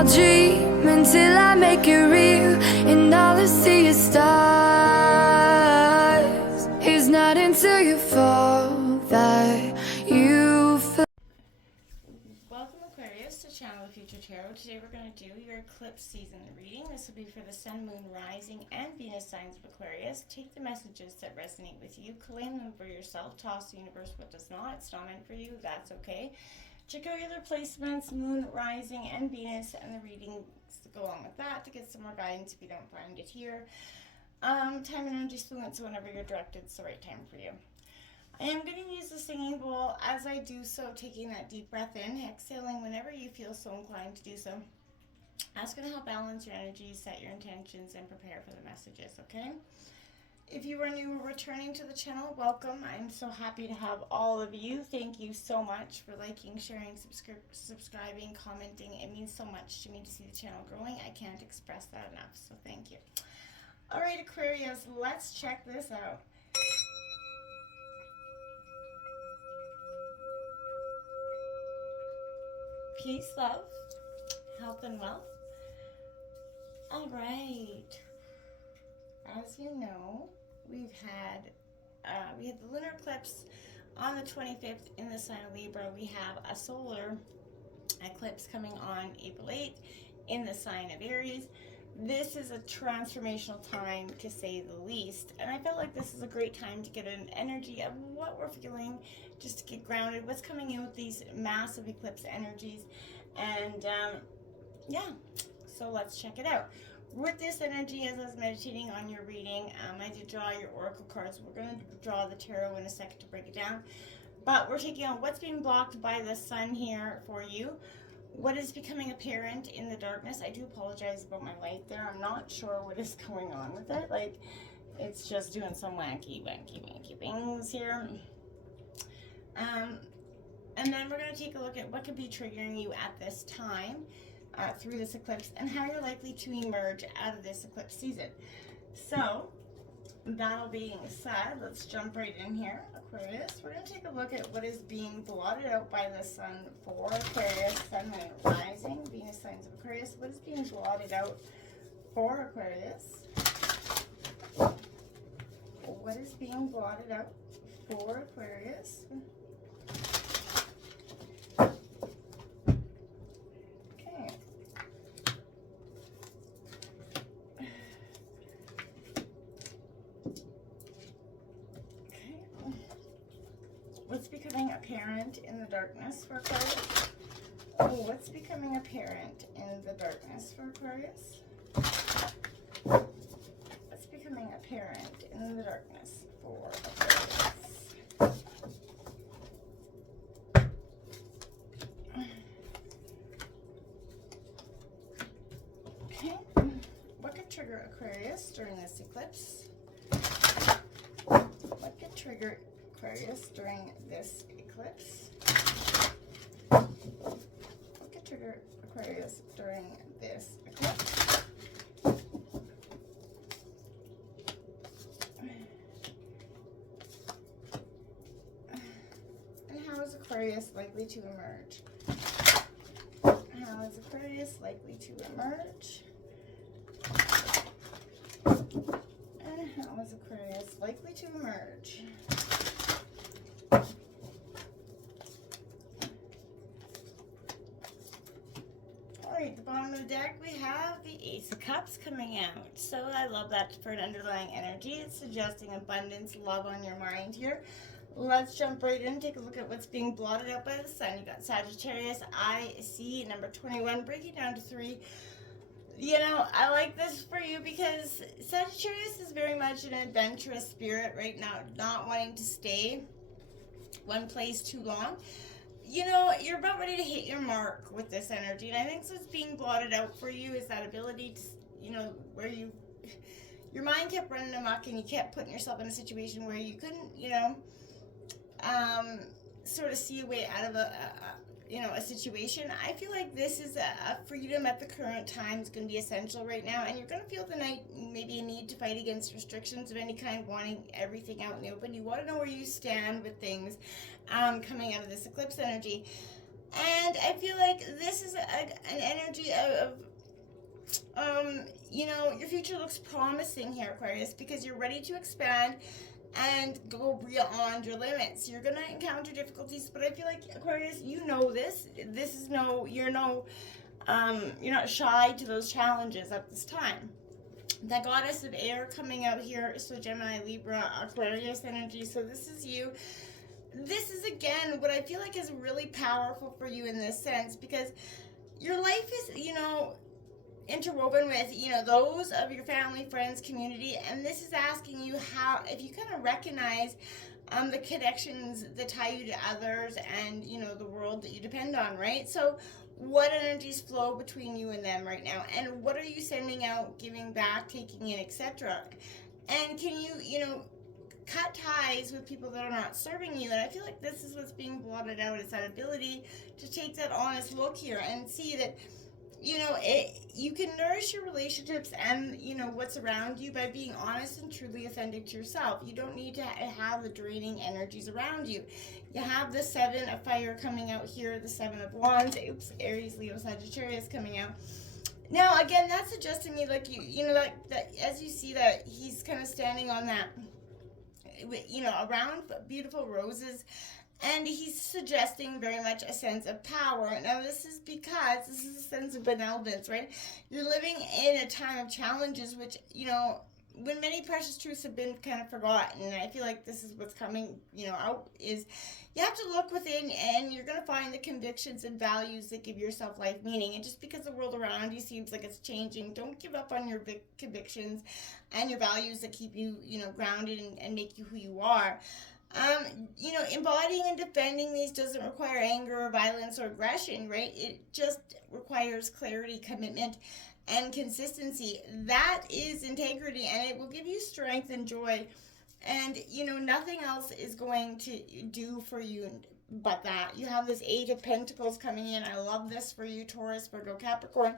I'll dream until I make it real, and all I see is stars. It's not until you fall that you feel. Welcome, Aquarius, to Channel the Future Tarot. Today we're going to do your eclipse season reading. This will be for the Sun, Moon, Rising, and Venus signs of Aquarius. Take the messages that resonate with you, claim them for yourself, toss the universe what does not. It's not meant for you, that's okay. Check out your other placements, Moon, Rising, and Venus, and the readings that go along with that to get some more guidance if you don't find it here. Time and energy is fluent, so whenever you're directed, it's the right time for you. I am going to use the singing bowl as I do so, taking that deep breath in, exhaling whenever you feel so inclined to do so. That's going to help balance your energy, set your intentions, and prepare for the messages, okay? If you are new or returning to the channel, welcome. I'm so happy to have all of you. Thank you so much for liking, sharing, subscribing, commenting. It means so much to me to see the channel growing. I can't express that enough, so thank you. All right, Aquarius, let's check this out. Peace, love, health, and wealth. All right. As you know, we had the lunar eclipse on the 25th in the sign of Libra. We have a solar eclipse coming on April 8th in the sign of Aries. This is a transformational time, to say the least, and I felt like this is a great time to get an energy of what we're feeling, just to get grounded, what's coming in with these massive eclipse energies, and yeah, so let's check it out. With this energy, as I was meditating on your reading, I did draw your oracle cards. We're going to draw the tarot in a second to break it down, but we're taking on what's being blocked by the sun here for you. What is becoming apparent in the darkness? I do apologize about my light there. I'm not sure what is going on with it. Like, it's just doing some wacky things here. And then we're going to take a look at what could be triggering you at this time through this eclipse, and how you're likely to emerge out of this eclipse season. So, that all being said, let's jump right in here. Aquarius, we're going to take a look at what is being blotted out by the sun for Aquarius, Sun, Moon, Rising, Venus signs of Aquarius. What is being blotted out for Aquarius? What is being blotted out for Aquarius? Okay. What's becoming apparent in the darkness for Aquarius? Oh, what's becoming apparent in the darkness for Aquarius? What's becoming apparent in the darkness for Aquarius? Okay. What could trigger Aquarius during this eclipse? What could trigger Aquarius during this eclipse? What could trigger Aquarius during this eclipse? And how is Aquarius likely to emerge? How is Aquarius likely to emerge? And how is Aquarius likely to emerge? Alright, the bottom of the deck, we have the Ace of Cups coming out. So I love that for an underlying energy. It's suggesting abundance, love on your mind here. Let's jump right in and take a look at what's being blotted out by the sun. You got Sagittarius, I see number 21, breaking down to 3. You know, I like this for you because Sagittarius is very much an adventurous spirit right now, not wanting to stay one place too long. You know, you're about ready to hit your mark with this energy, and I think what's being blotted out for you is that ability to, you know, where your mind kept running amok and you kept putting yourself in a situation where you couldn't, you know, sort of see a way out of a situation. I feel like this is a freedom at the current time is going to be essential right now, and you're going to feel tonight maybe a need to fight against restrictions of any kind, wanting everything out in the open. You want to know where you stand with things coming out of this eclipse energy. And I feel like this is an energy of your future looks promising here, Aquarius, because you're ready to expand and go beyond your limits. You're gonna encounter difficulties, but I feel like, Aquarius, you know this. This is you're not shy to those challenges at this time. That goddess of air coming out here, so Gemini, Libra, Aquarius energy. So this is you. This is again what I feel like is really powerful for you in this sense, because your life is, interwoven with, those of your family, friends, community, and this is asking you how, if you kind of recognize the connections that tie you to others and, the world that you depend on, right? So what energies flow between you and them right now, and what are you sending out, giving back, taking in, etc.? And can you, cut ties with people that are not serving you? And I feel like this is what's being blotted out, is that ability to take that honest look here and see that, you can nourish your relationships and, what's around you by being honest and truly authentic to yourself. You don't need to have the draining energies around you. You have the 7 of fire coming out here, the 7 of wands, Aries, Leo, Sagittarius coming out. Now, again, that's suggesting me, like, that as you see that he's kind of standing on that, around beautiful roses, and he's suggesting very much a sense of power. Now, this is because this is a sense of benevolence, right? You're living in a time of challenges, which, when many precious truths have been kind of forgotten, and I feel like this is what's coming, out, is you have to look within, and you're going to find the convictions and values that give yourself life meaning. And just because the world around you seems like it's changing, don't give up on your big convictions and your values that keep you, grounded and make you who you are. Embodying and defending these doesn't require anger or violence or aggression, right? It just requires clarity, commitment, and consistency. That is integrity, and it will give you strength and joy. And, nothing else is going to do for you but that. You have this 8 of Pentacles coming in. I love this for you, Taurus, Virgo, Capricorn.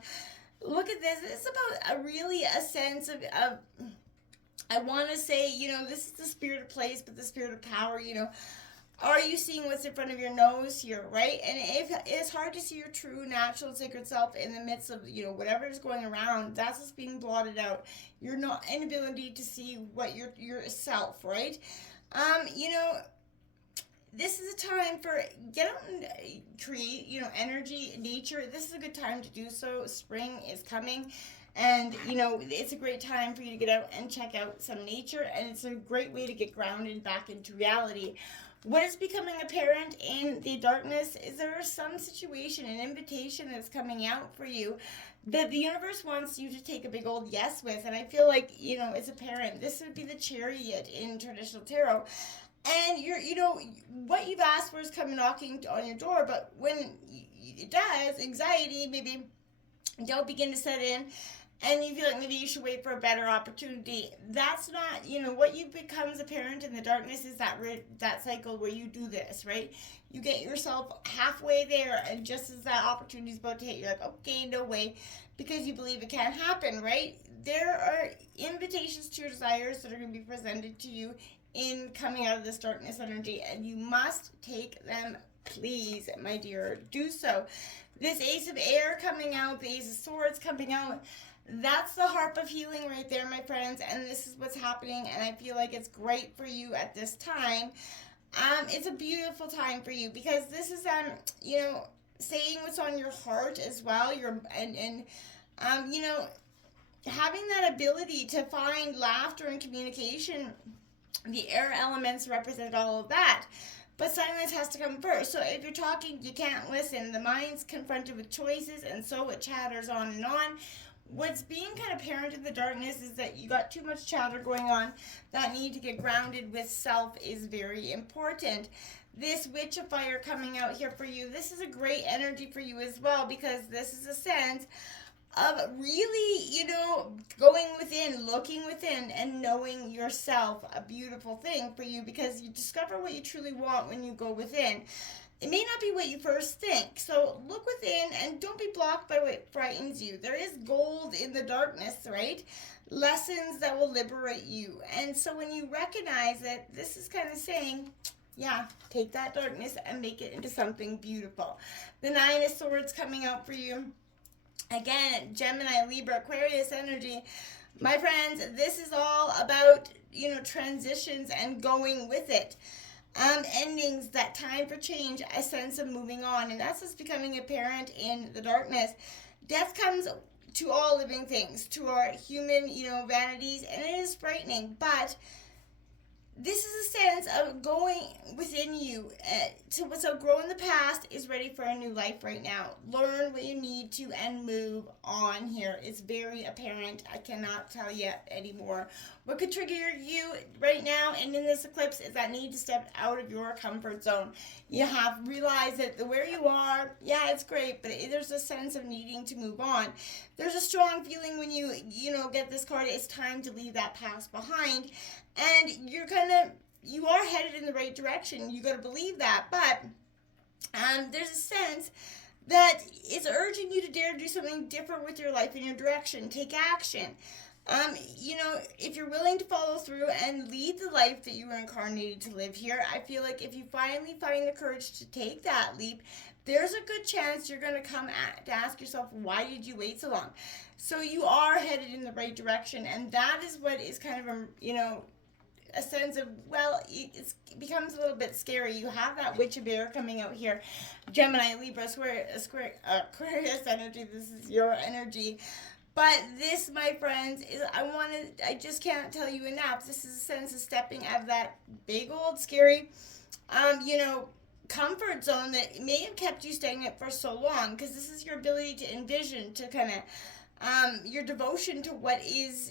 Look at this. It's about a sense of I want to say, this is the spirit of place, but the spirit of power, Are you seeing what's in front of your nose here, right? And if it's hard to see your true, natural, sacred self in the midst of, whatever is going around, that's what's being blotted out. Your inability to see what yourself, right? This is a time for get out and create, energy, nature. This is a good time to do so. Spring is coming. And, it's a great time for you to get out and check out some nature. And it's a great way to get grounded back into reality. What is becoming apparent in the darkness is there is some situation, an invitation that's coming out for you that the universe wants you to take a big old yes with. And I feel like, it's apparent. This would be the Chariot in traditional tarot. And what you've asked for is coming knocking on your door. But when it does, anxiety, maybe don't begin to set in. And you feel like maybe you should wait for a better opportunity. That's not, what becomes apparent in the darkness is that cycle where you do this, right? You get yourself halfway there, and just as that opportunity is about to hit, you're like, okay, no way, because you believe it can't happen, right? There are invitations to your desires that are going to be presented to you in coming out of this darkness energy, and you must take them. Please, my dear, do so. This Ace of Air coming out, the Ace of Swords coming out, that's the harp of healing right there, my friends, and this is what's happening, and I feel like it's great for you at this time. It's a beautiful time for you, because this is, saying what's on your heart as well, having that ability to find laughter and communication. The air elements represent all of that. But silence has to come first. So if you're talking, you can't listen. The mind's confronted with choices, and so it chatters on and on. What's being kind of apparent in the darkness is that you got too much chatter going on. That need to get grounded with self is very important. This Witch of Fire coming out here for you, this is a great energy for you as well, because this is a sense of really, going within, looking within, and knowing yourself. A beautiful thing for you, because you discover what you truly want when you go within. It may not be what you first think, so look within and don't be blocked by what frightens you. There is gold in the darkness, right? Lessons that will liberate you. And so when you recognize that, this is kind of saying, Yeah, take that darkness and make it into something beautiful. The Nine of Swords coming out for you. Again, Gemini, Libra, Aquarius energy. My friends, this is all about, transitions and going with it. Endings, that time for change, a sense of moving on. And that's what's becoming apparent in the darkness. Death comes to all living things, to our human, vanities, and it is frightening. But this is a sense of going within you. What's outgrown in the past is ready for a new life right now. Learn what you need to and move on here. It's very apparent. I cannot tell you anymore. What could trigger you right now and in this eclipse is that need to step out of your comfort zone. You have to realize that where you are, yeah, it's great, but there's a sense of needing to move on. There's a strong feeling when you get this card, it's time to leave that past behind. And you are headed in the right direction. You got to believe that. But there's a sense that it's urging you to dare do something different with your life and your direction. Take action. If you're willing to follow through and lead the life that you were incarnated to live here, I feel like if you finally find the courage to take that leap, there's a good chance you're going to come to ask yourself, why did you wait so long? So you are headed in the right direction, and that is what is kind of a sense of, it becomes a little bit scary. You have that Witch of Air coming out here. Gemini, Libra, Aquarius energy. This is your energy. But this, my friends, is I just can't tell you enough. This is a sense of stepping out of that big old scary, comfort zone that may have kept you stagnant for so long, because this is your ability to envision, to kind of your devotion to what is,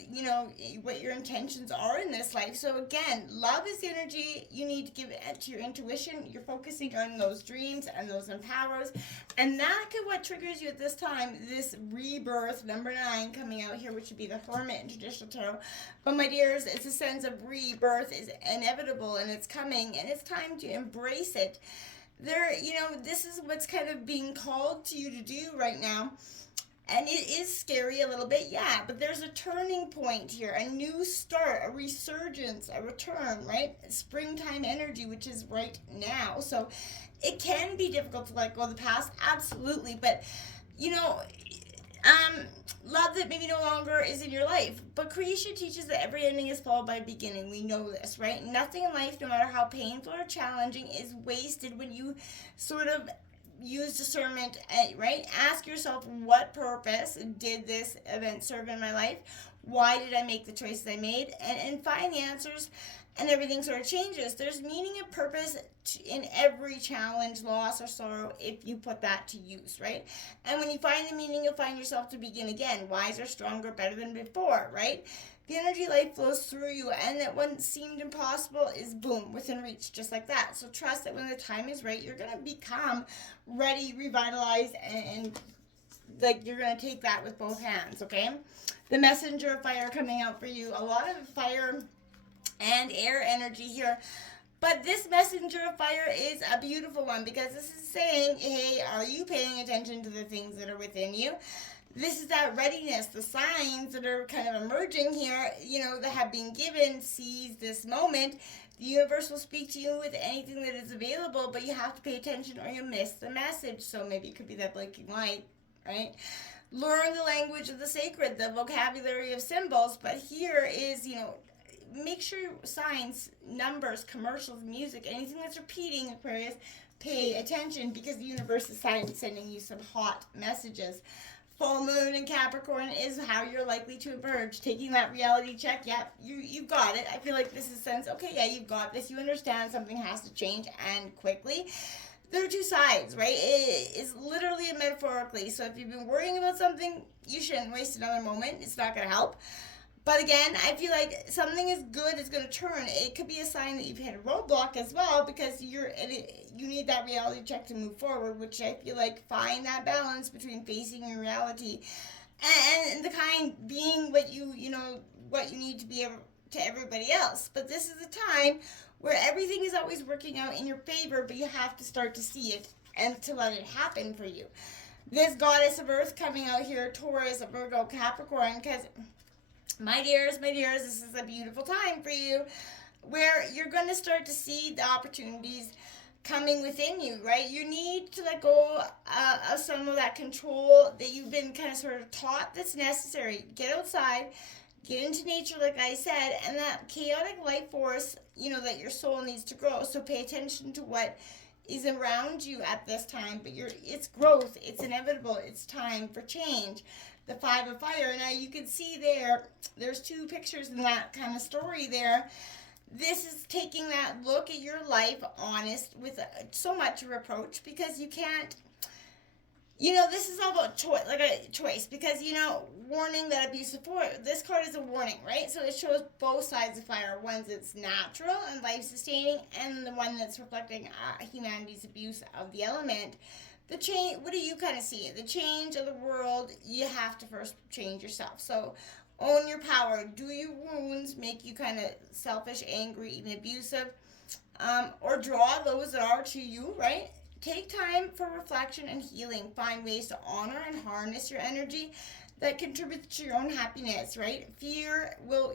what your intentions are in this life. So again, love is the energy you need to give it to your intuition. You're focusing on those dreams and those empowers, and that could what triggers you at this time, this rebirth, number 9 coming out here, which would be the Hermit in traditional tarot. But my dears, it's a sense of rebirth is inevitable, and it's coming, and it's time to embrace it. This is what's kind of being called to you to do right now. And it is scary a little bit, yeah, but there's a turning point here, a new start, a resurgence, a return, right? Springtime energy, which is right now. So it can be difficult to let go of the past, absolutely, but, love that maybe no longer is in your life. But creation teaches that every ending is followed by a beginning. We know this, right? Nothing in life, no matter how painful or challenging, is wasted when you sort of use discernment, right? Ask yourself, what purpose did this event serve in my life? Why did I make the choices I made? And find the answers, and everything sort of changes. There's meaning and purpose in every challenge, loss, or sorrow if you put that to use, right? And when you find the meaning, you'll find yourself to begin again, wiser, stronger, better than before, right? The energy life flows through you, and that what seemed impossible is, boom, within reach, just like that. So trust that when the time is right, you're going to become ready, revitalized, and like you're going to take that with both hands, okay? The Messenger of Fire coming out for you. A lot of fire and air energy here. But this Messenger of Fire is a beautiful one, because this is saying, hey, are you paying attention to the things that are within you? This is that readiness, the signs that are kind of emerging here, that have been given. Seize this moment. The universe will speak to you with anything that is available, but you have to pay attention or you'll miss the message. So maybe it could be that blinking light, right? Learn the language of the sacred, the vocabulary of symbols. But here is, make sure signs, numbers, commercials, music, anything that's repeating, Aquarius, pay attention, because the universe is sending you some hot messages. Full moon in Capricorn is how you're likely to emerge. Taking that reality check, you've got it. I feel like this is sense, okay, yeah, you've got this. You understand something has to change, and quickly. There are two sides, right? It is literally and metaphorically. So if you've been worrying about something, you shouldn't waste another moment. It's not going to help. But again, I feel like something is good is going to turn. It could be a sign that you've hit a roadblock as well, because you need that reality check to move forward, which I feel like find that balance between facing your reality and the kind being what you need to be to everybody else. But this is a time where everything is always working out in your favor, but you have to start to see it and to let it happen for you. This Goddess of Earth coming out here, Taurus, Virgo, Capricorn, because my dears, this is a beautiful time for you. where you're going to start to see the opportunities coming within you, right? You need to let go of some of that control that you've been kind of sort of taught that's necessary. Get outside, get into nature, like I said, and that chaotic life force, that your soul needs to grow. So pay attention to what is around you at this time, but it's growth, it's inevitable, it's time for change. The Five of Fire. Now you can see there's two pictures in that kind of story there. This is taking that look at your life honest with so much reproach, because you can't, this is all about choice, like a choice, because, warning that abusive force, this card is a warning, right? So it shows both sides of fire. One that's natural and life-sustaining, and the one that's reflecting humanity's abuse of the element. The change, what do you kind of see? The change of the world, you have to first change yourself. So own your power. Do your wounds make you kind of selfish, angry, even abusive? Or draw those that are to you, right? Take time for reflection and healing. Find ways to honor and harness your energy that contributes to your own happiness, right? Fear will,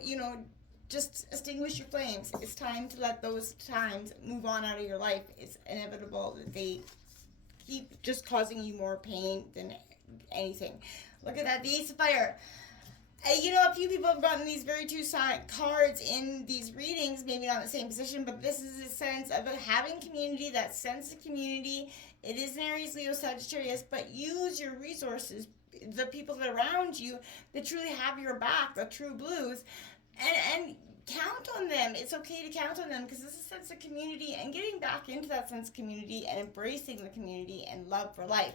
just extinguish your flames. It's time to let those times move on out of your life. It's inevitable that they keep just causing you more pain than anything. Look at that, the Ace of Fire. A few people have gotten these very two cards in these readings, maybe not in the same position, but this is a sense of having community, that sense of community. It is an Aries, Leo, Sagittarius, but use your resources, the people that are around you that truly have your back, the true blues, and count on them. It's okay to count on them, because this is a sense of community, and getting back into that sense of community and embracing the community and love for life.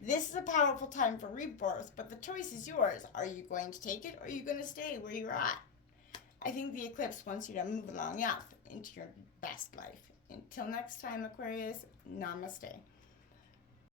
This is a powerful time for rebirth, but the choice is yours. Are you going to take it, or are you going to stay where you're at? I think the eclipse wants you to move along up into your best life. Until next time, Aquarius, namaste.